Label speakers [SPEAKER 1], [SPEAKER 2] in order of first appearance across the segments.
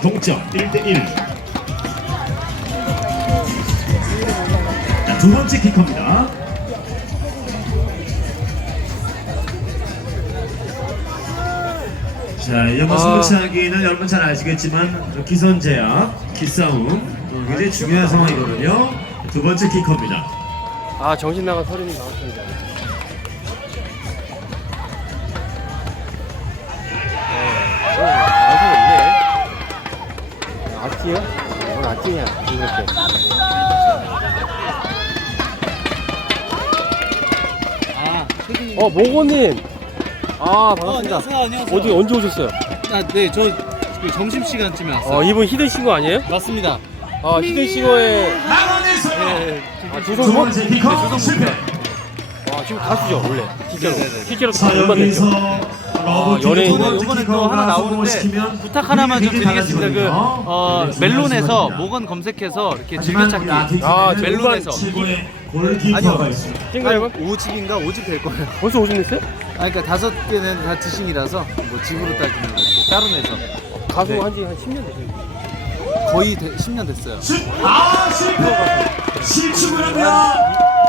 [SPEAKER 1] 동점 1대1 자, 두 번째 키커입니다 자, 이 연마
[SPEAKER 2] 아.
[SPEAKER 1] 스포츠하기는 여러분 잘 아시겠지만 저 기선 제압, 기싸움 어, 굉장히 중요한 상황이거든요. 두 번째 키커입니다.
[SPEAKER 2] 아 정신 나간 서른이 나왔습니다. 없네. 아티야? 뭔 아티냐? 이렇게.
[SPEAKER 3] 아, 최근에
[SPEAKER 2] 어 모고님. 아 반갑습니다.
[SPEAKER 3] 어, 안녕하세요, 안녕하세요.
[SPEAKER 2] 어디 언제 오셨어요?
[SPEAKER 3] 아, 네, 저그 점심 시간쯤에 왔어요.
[SPEAKER 2] 어 이분 히든 싱어 아니에요?
[SPEAKER 3] 맞습니다.
[SPEAKER 2] 아 히든 싱어의
[SPEAKER 1] 나만에서요.
[SPEAKER 3] 네,
[SPEAKER 2] 아,
[SPEAKER 1] 두
[SPEAKER 2] 조성모?
[SPEAKER 1] 번째 키커 실패.
[SPEAKER 2] 아 지금 가수죠 원래 실제로
[SPEAKER 3] 네네네.
[SPEAKER 2] 실제로
[SPEAKER 1] 자
[SPEAKER 2] 얼마
[SPEAKER 1] 여기서
[SPEAKER 2] 됐죠?
[SPEAKER 1] 러 브
[SPEAKER 2] 아, 연예인.
[SPEAKER 3] 저는 이번에 또 하나 나오는데 부탁 하나만 좀 드리겠습니다. 그 어, 멜론에서 모건 검색해서 이렇게 즐겨찾기.
[SPEAKER 2] 아,
[SPEAKER 3] 멜론에서.
[SPEAKER 1] 최고의 골키퍼가 있습니다.
[SPEAKER 2] 찐가요?
[SPEAKER 3] 5집인가 5집 될 거예요.
[SPEAKER 2] 벌써 오셨어요?
[SPEAKER 3] 아, 그러니까 다섯 개는 다 지신이라서 뭐 집으로 따지면 이렇게 따로 내서
[SPEAKER 2] 가수
[SPEAKER 3] 네.
[SPEAKER 2] 한지 한 10년 됐어요.
[SPEAKER 3] 거의 대, 10년 됐어요.
[SPEAKER 1] 실- 아 실패. 실축을 합니다.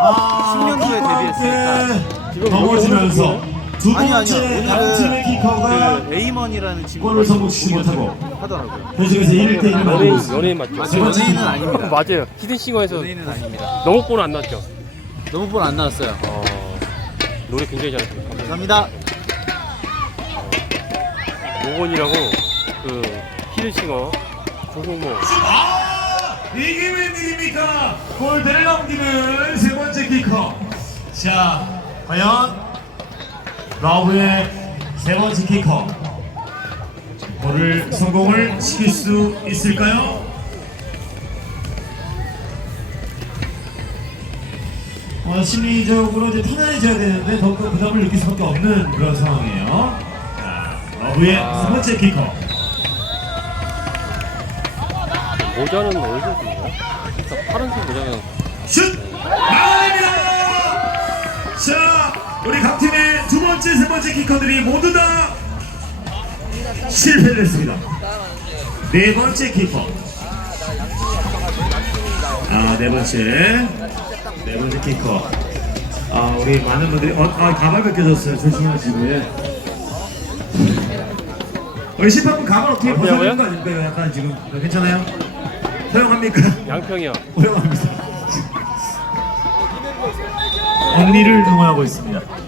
[SPEAKER 1] 아
[SPEAKER 3] 10년도에 데뷔했으니까.
[SPEAKER 2] 지금
[SPEAKER 1] 넘어지면서 두
[SPEAKER 3] 아니요,
[SPEAKER 1] 번째. 양팀의 키커가
[SPEAKER 3] 그 에이먼이라는 친구가
[SPEAKER 1] 골을 성공시키지 못하고
[SPEAKER 3] 하더라고요.
[SPEAKER 1] 현실에서 1대 1을 만들고
[SPEAKER 2] 연예인
[SPEAKER 1] 있습니다.
[SPEAKER 2] 연예인 맞죠?
[SPEAKER 3] 맞죠? 연예인은 아닙니다.
[SPEAKER 2] 맞아요. 히든 싱어에서
[SPEAKER 3] 연예인은 아닙니다.
[SPEAKER 2] 너무 꼴은 안 나왔죠.
[SPEAKER 3] 너무 볼 안 나왔어요.
[SPEAKER 2] 어, 노래 굉장히 잘했어요.
[SPEAKER 3] 감사합니다.
[SPEAKER 2] 모건이라고 그 히든싱어 조성모
[SPEAKER 1] 아 이게 웬일입니까? 골대를 넘기는 세 번째 키커. 자 과연 러브의 세 번째 키커 골을 성공을 시킬 수 있을까요? 어, 심리적으로 이제 편안해져야 되는데 더욱더 부담을 느낄 수밖에 없는 그런 상황이에요. 자, 러브의
[SPEAKER 2] 아.
[SPEAKER 1] 세 번째 키커.
[SPEAKER 2] 모자는 어디서 준 거야? 파란색 모자는
[SPEAKER 1] 슛! 자, 우리 각 팀의 두 번째, 세 번째 키커들이 모두 다 실패를 했습니다. 네 번째 키커. 아, 네 번째. 네 번째 키커. 아, 우리 많은 분들이, 어, 아, 가발 벗겨졌어요. 조심하시고, 예. 우리 심판분 가발 어떻게 되는 거 아닙니까? 약간 지금. 괜찮아요? 허용합니까?
[SPEAKER 2] 양평이요.
[SPEAKER 1] 허용합니다. 언니를 응원하고 있습니다.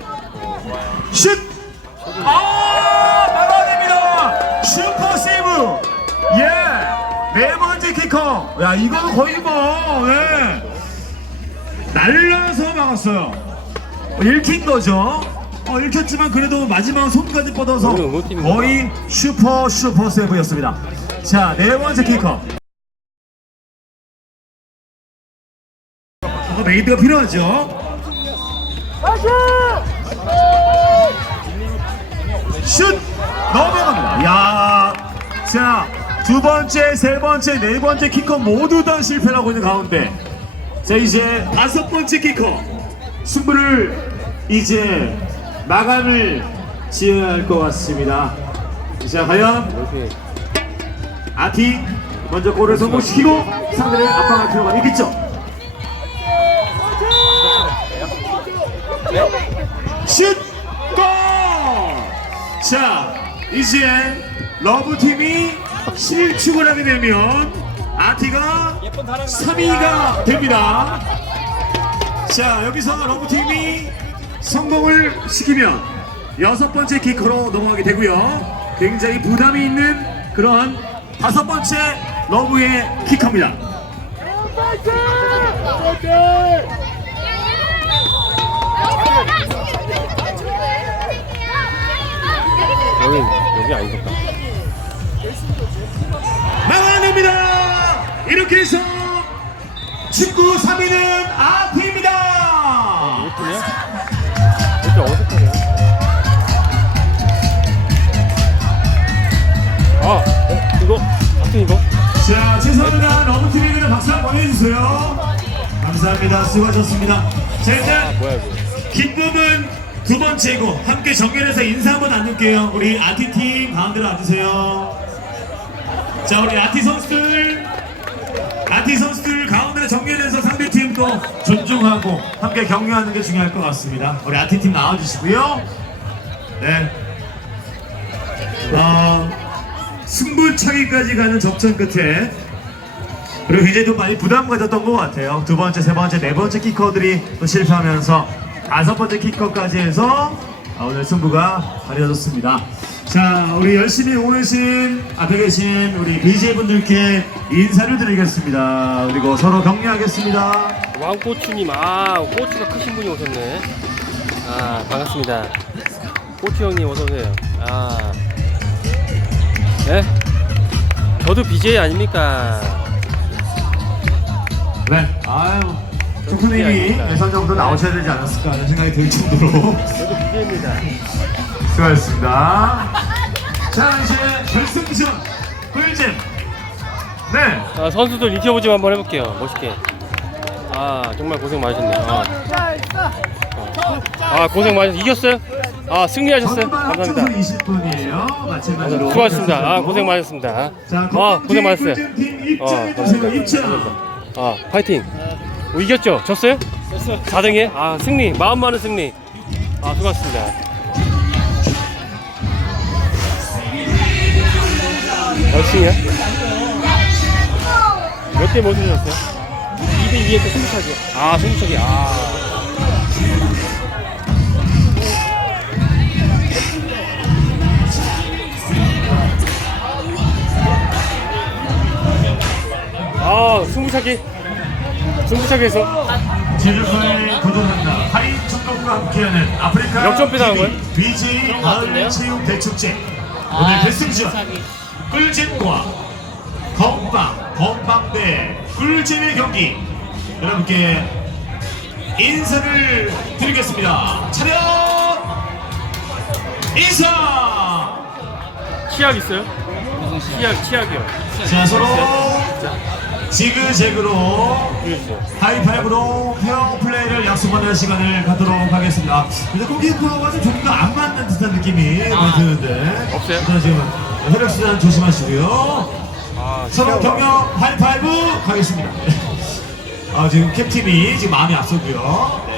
[SPEAKER 1] 키커! 야, 이거는 거의 뭐, 예! 날라서 막았어요. 어, 읽힌 거죠? 어, 읽혔지만 그래도 마지막 손까지 뻗어서
[SPEAKER 2] 응원팀인가?
[SPEAKER 1] 거의 슈퍼 슈퍼 세이브였습니다. 자, 네 번째 키커. 어, 메이드가 필요하죠. 슛 넘어갑니다. 야, 자, 두 번째, 세 번째, 네 번째 키커 모두 다 실패를 하고 있는 가운데, 자 이제 다섯 번째 키커 승부를 이제 마감을 지어야 할 것 같습니다. 자, 과연 아티 먼저 골을 성공시키고 상대를 압박할 필요가 있겠죠. 슛! 골! 자, 이제 러브팀이 실축을 하게 되면 아티가 3위가 됩니다. 자, 여기서 러브팀이 성공을 시키면 여섯 번째 키커로 넘어가게 되고요. 굉장히 부담이 있는 그런 다섯 번째 러브의 키커입니다.
[SPEAKER 2] 여기 여기 같 다.
[SPEAKER 1] 막아냅니다. 이렇게 해서 축구 3위는 아티입니다.
[SPEAKER 2] 이렇게냐? 이렇게 어색하냐? 아, 어, 이거 같은 이거?
[SPEAKER 1] 자, 최선을 러브팀에게 박수 한번 보내주세요. 감사합니다. 수고하셨습니다. 자, 일단
[SPEAKER 2] 뭐야 이거?
[SPEAKER 1] 기쁨은 두 번째고 함께 정면에서 인사 한번 나눌게요. 우리 아티팀 가운데로 앉으세요. 자 우리 아티 선수들 아티 선수들 가운데 정리해서 상대 팀도 존중하고 함께 격려하는 게 중요할 것 같습니다. 우리 아티 팀 나와주시고요. 네. 어, 승부차기까지 가는 접전 끝에 그리고 굉장히 좀 많이 부담 가졌던 것 같아요. 두 번째, 세 번째, 네 번째 키커들이 또 실패하면서 다섯 번째 키커까지 해서 아, 오늘 승부가 가려졌습니다. 자, 우리 열심히 오신 앞에 계신 우리 BJ분들께 인사를 드리겠습니다. 그리고 서로 격려하겠습니다.
[SPEAKER 2] 왕고추님, 아, 고추가 크신 분이 오셨네. 아, 반갑습니다. 고추 형님 어서오세요. 아. 네? 저도 BJ 아닙니까?
[SPEAKER 1] 네, 아유, 슈프님이 예선 정도 나오셔야 되지 않았을까 하는 생각이 들 정도로
[SPEAKER 2] 저도 BJ입니다.
[SPEAKER 1] 수고하셨습니다. 자, 이제 결승전 꿀잼. 네.
[SPEAKER 2] 아, 선수들 익혀보지 한번 해볼게요. 멋있게. 아, 정말 고생 많으셨네요. 아, 어. 아 고생 많으셨어요. 이겼어요? 아, 승리하셨어요?
[SPEAKER 1] 전반 합쳐서
[SPEAKER 2] 감사합니다.
[SPEAKER 1] 20분이에요. 마찬가지로.
[SPEAKER 2] 수고하셨습니다. 아, 고생 많으셨습니다.
[SPEAKER 1] 자,
[SPEAKER 2] 아, 고생 많으셨어요.
[SPEAKER 1] 팀
[SPEAKER 2] 어,
[SPEAKER 1] 입장해 주세요.
[SPEAKER 2] 감사합니다.
[SPEAKER 1] 입장.
[SPEAKER 2] 아, 파이팅. 어, 이겼죠? 졌어요? 졌어. 4등이에요? 아, 승리. 마음 많은 승리. 아, 수고하셨습니다. 몇 승이야? 몇대못 드셨어요? 2대 2에서 승부차기. 아, 승부차기. 아. 아, 승부차기. 승부차기에서
[SPEAKER 1] 지르선에 도전한다. 할인 중독과 함께하는 아프리카
[SPEAKER 2] 역전패 당한 거예요?
[SPEAKER 1] BJ 가을 체육 대축제 오늘 결승전 꿀잼과 건빵 건빵 대 꿀잼의 경기 여러분께 인사를 드리겠습니다. 차렷 인사.
[SPEAKER 2] 치약 있어요? 치약, 치약이요.
[SPEAKER 1] 자 서로 지그재그로. 하이파이브로 페어 플레이를 약속하는 시간을 갖도록 하겠습니다. 근데 골키퍼와 좀 종류가 안 맞는 듯한 느낌이 많이 드는데.
[SPEAKER 2] 없어요?
[SPEAKER 1] 일단 지금 혈액순환 조심하시고요.
[SPEAKER 2] 아,
[SPEAKER 1] 서로. 격려 하이파이브 가겠습니다. 아, 지금 캡틴이 지금 마음이 앞서고요.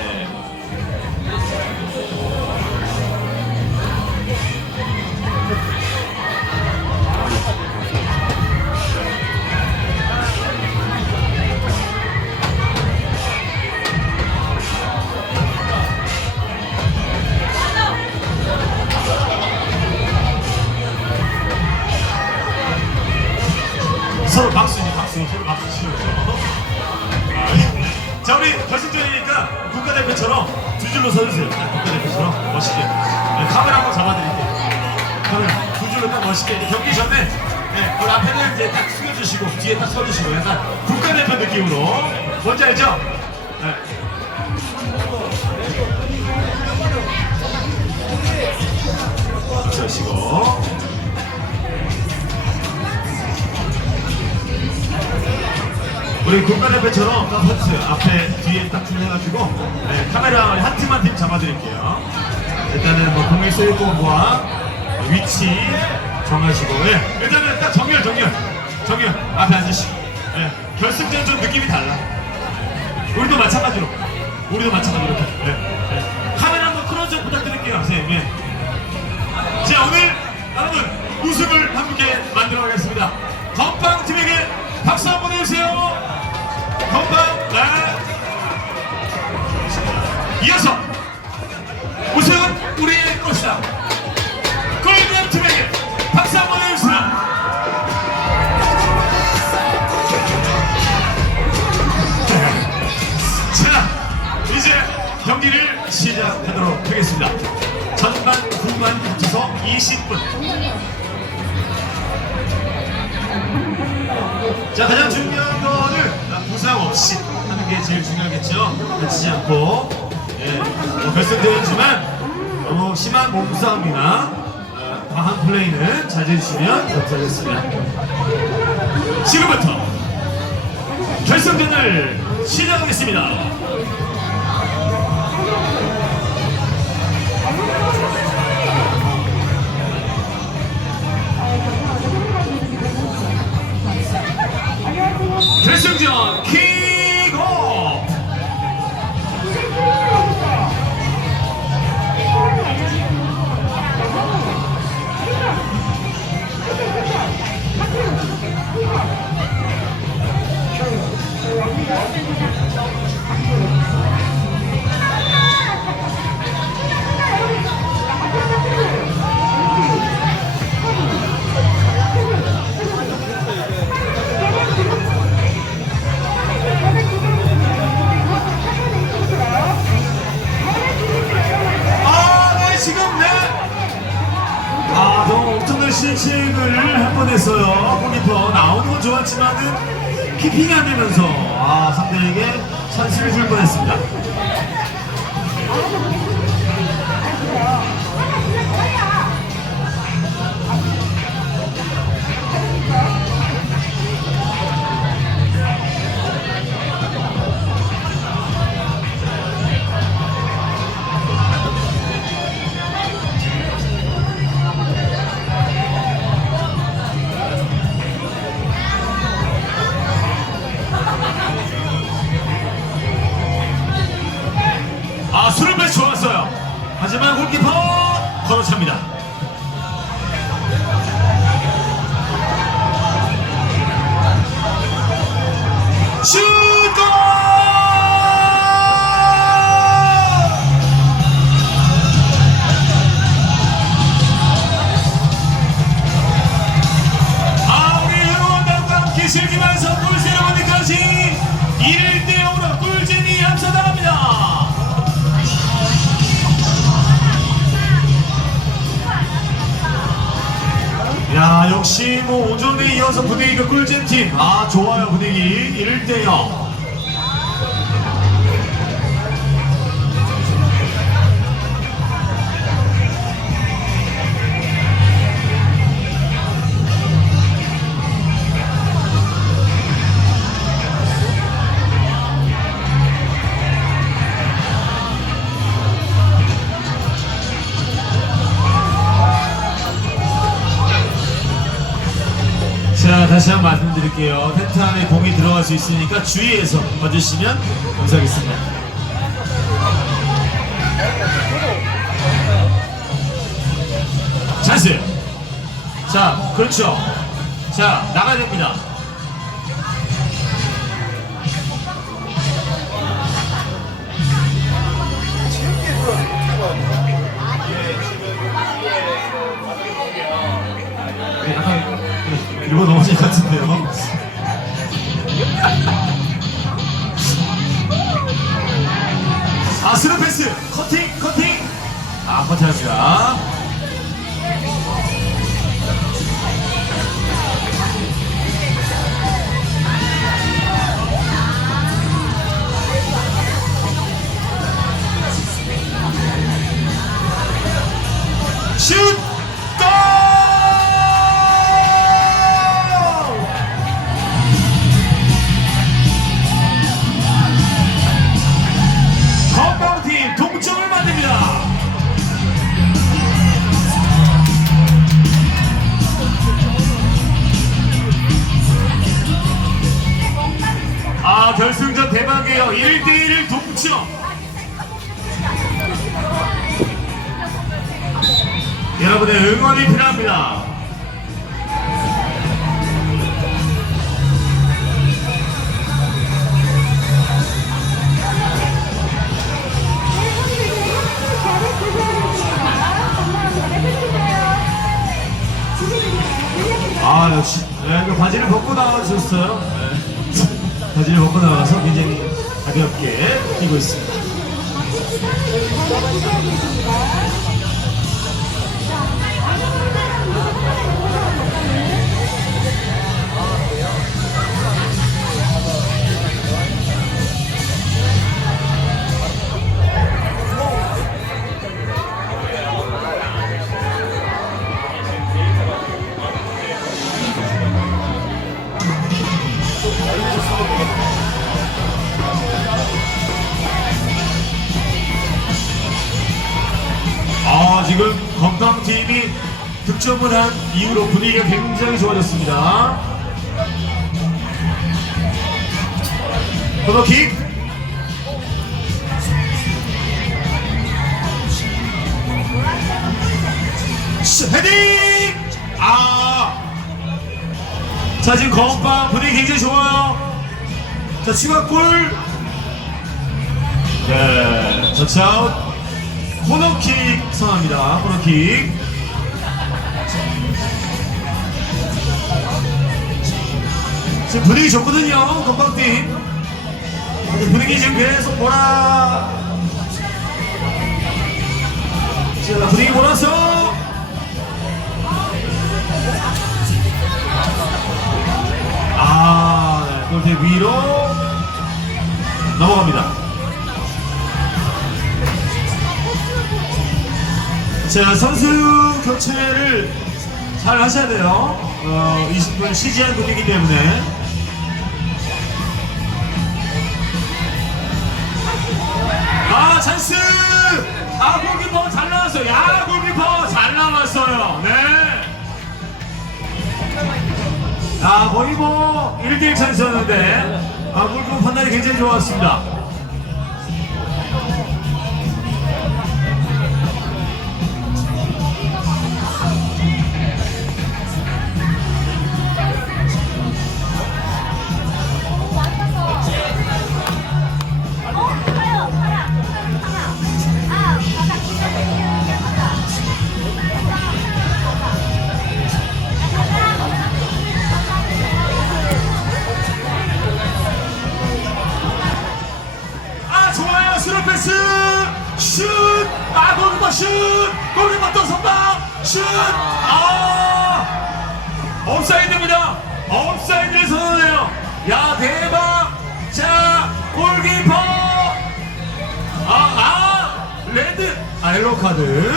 [SPEAKER 1] 우리 국가대표처럼 딱 서주세요. 앞에 뒤에 딱 줄해가지고 네, 카메라 한 팀 한 팀 잡아드릴게요. 일단은 뭐 공일 셀공과 위치 정하시고 예. 일단은 딱 정렬 정렬 정렬 앞에 앉으시고 예. 결승전 좀 느낌이 달라. 우리도 마찬가지로 우리도 마찬가지로 이렇게 예. 예. 카메라 한번 크로즈 좀 부탁드릴게요 선생님 예. 자 오늘 여러분 우승을 함께 만들어 가겠습니다. 건빵 팀에게 박수 한번 해주세요. 건빵 네. 이어서 우승은 우리의 것이다. 골든 팀에게 박수 한번 해주세요. 자 이제 경기를 시작하도록 하겠습니다. 전반 후반 합쳐서 20분. 자 가장 중요한 거를 부상 없이 하는 게 제일 중요하겠죠. 다치지 않고 예, 뭐 결승대회지만 너무 심한 몸싸움이나 어, 과한 플레이는 자제해 주시면 감사하겠습니다. 지금부터 결승전을 시작하겠습니다. 엄청난 실책을 할 뻔했어요. 골키퍼. 나오는 건 좋았지만은, 키핑이 안 되면서, 아, 상대에게 찬스를 줄 뻔했습니다. 좋아요, 분위기. 1대 0. 드릴게요. 텐트 안에 공이 들어갈 수 있으니까 주의해서 봐주시면 감사하겠습니다. 찬스. 자, 그렇죠. 자, 나가야 됩니다. 일본 넘어질 것 같은데요. 아 스루 패스 커팅 커팅 아 커팅합니다. 슛! 여러분의 응원이 필요합니다. 아 역시 네, 그 바지를 벗고 나와주셨어요. 네. 바지를 벗고 나와서 굉장히 가볍게 뛰고 있습니다. 아 지금 건강팀이 득점을 한 이후로 분위기가 굉장히 좋아졌습니다. 코너킥. 시- 헤딩! 아! 자, 지금 건빵 분위기 굉장히 좋아요. 자, 추가골. 네, 터치아웃. 코너킥 선언합니다. 코너킥. 지금 분위기 좋거든요, 건빵팀. 분위기 지금 계속 몰아. 자, 분위기 몰아서. 아, 네, 골대 위로 넘어갑니다. 자, 선수 교체를 잘 하셔야 돼요. 어, 20분 쉬지 않은 분위기 때문에. 아, 찬스! 아, 골키퍼 잘 나왔어요. 야, 골키퍼 잘 나왔어요. 네. 아, 거의 뭐 1대1 찬스였는데, 아, 골키퍼 판단이 굉장히 좋았습니다. 스루 패스! 슛 아 골키퍼 슛! 골키퍼 또 선방! 슛 아! 업사이드입니다. 업사이드를 선언해요. 야 대박! 자 골키퍼! 아아! 레드! 아 옐로우 카드.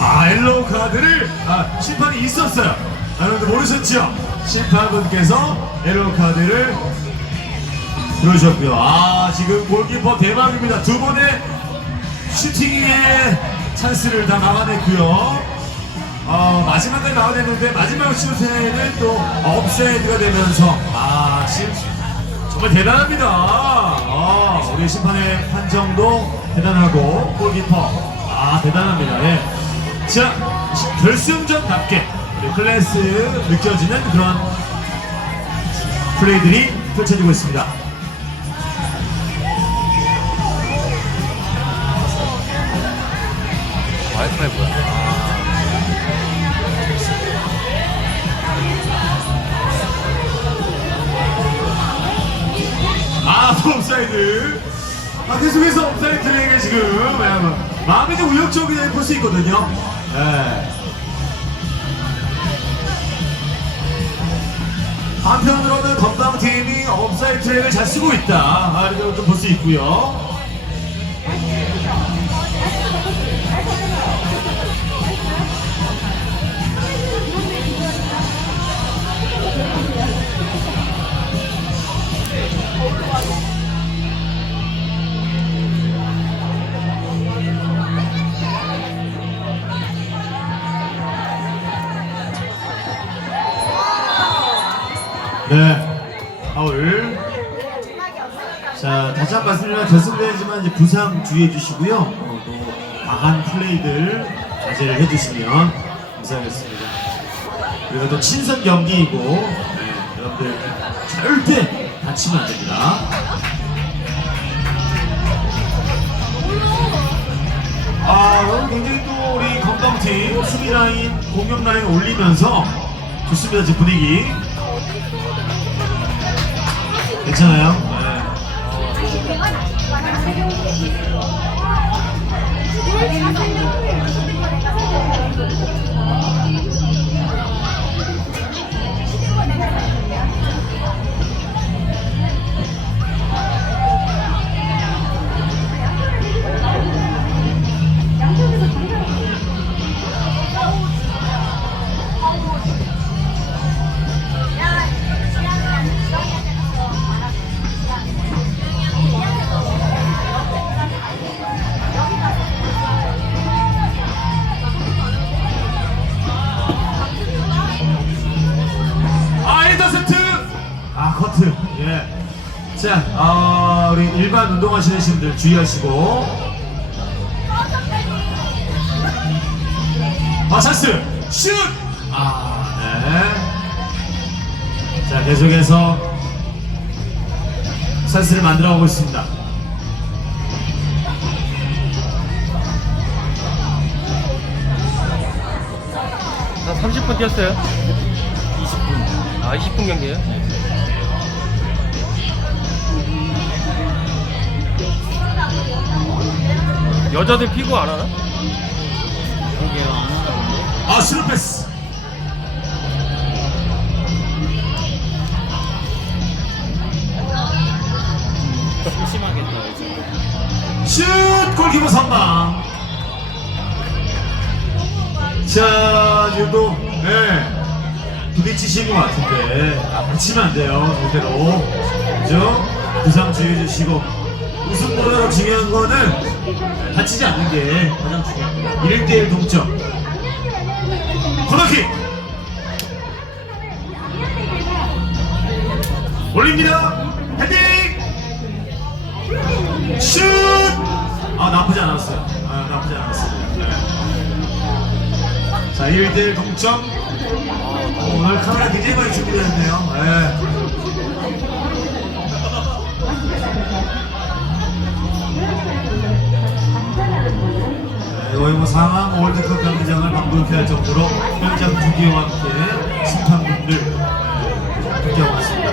[SPEAKER 1] 아 옐로우 카드를 아 심판이 있었어요. 아 여러분들 모르셨죠? 심판분께서 옐로우 카드를 그러셨고요. 아 지금 골키퍼 대박입니다. 두 번의 슈팅의 찬스를 다 막아냈고요. 어, 마지막까지 막아냈는데 마지막 슈팅은 또 업사이드가 되면서 아 심, 정말 대단합니다. 아, 우리 심판의 판정도 대단하고 골키퍼 아 대단합니다. 예. 자 결승전답게 클래스 느껴지는 그런 플레이들이 펼쳐지고 있습니다.
[SPEAKER 3] 와이파이 뭐야?
[SPEAKER 1] 아, 또 업사이드. 아, 계속해서 업사이드에게 지금 예, 마음이 좀 우역적이 볼수 있거든요. 예. 한편으로는 건강팀이 업사이드 트랙을 잘 쓰고 있다. 아, 이런 것도 볼수 있고요. 말씀드리면 결승되지만 이제 부상 주의해 주시고요. 어, 또 과한 플레이들 자제를 해주시면 감사하겠습니다. 그리고 또 친선 경기이고 네, 여러분들 절대 다치면 안 됩니다. 아, 오늘 굉장히 또 우리 건강팀 수비 라인, 공격 라인 올리면서 좋습니다, 지금 분위기. 괜찮아요? 네. 아, 인 우리 일반 운동하시는 분들 주의하시고. 아, 찬스! 슛! 아, 네. 자, 계속해서 찬스를 만들어 가고 있습니다.
[SPEAKER 2] 한 30분 뛰었어요? 20분. 아, 20분 경기예요? 여자들 피구 안 하나?
[SPEAKER 1] 아, 스루 패스!
[SPEAKER 3] 심심하겠다 이제.
[SPEAKER 1] 슛! 골키퍼 선방. 자, 유도, 네. 부딪히신 것 같은데. 다치면 안 돼요, 절대로. 그죠? 부상 주의해 주시고. 우승보다 중요한 거는 다치지 않는 게 가장 중요합니다. 1대1 동점. 코너킥! 올립니다! 헤딩! 슛! 아 나쁘지 않았어요. 아 나쁘지 않았어요. 네. 자 1대1 동점. 어, 오늘 카메라 굉장히 많이 준비되었네요. 네. 뭐 상암 월드컵 경기장을 방불케 할 정도로 현장 두 개와 함께 심판분들 네, 함께하고 있습니다.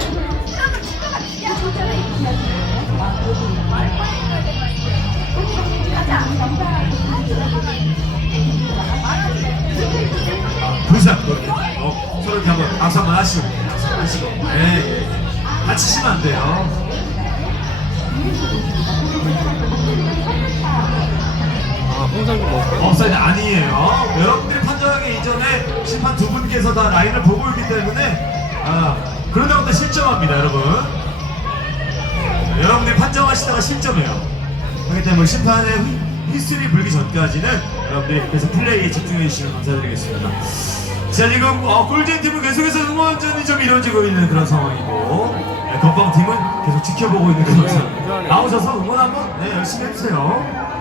[SPEAKER 1] 부산 어, 서로 이렇게 한번 박수 한번 하시고 박수 한번 하시고 네, 예. 다치시면 안 돼요
[SPEAKER 2] 아, 홍삼 좀 먹을까요?
[SPEAKER 1] 업사이드 아니에요. 여러분들이 판정하기 이전에 심판 두 분께서 다 라인을 보고 있기 때문에 아, 그러다 보다 실점합니다 여러분. 네, 여러분들이 판정하시다가 실점해요. 그렇기 때문에 심판의 휘- 휘슬이 불기 전까지는 여러분들이 계속 플레이에 집중해 주시면 감사드리겠습니다. 자 지금 어, 꿀잼 팀은 계속해서 응원전이 좀 이루어지고 있는 그런 상황이고 네, 건빵 팀은 계속 지켜보고 있는 그런 상황 나오셔서 응원 한번 네, 열심히 해주세요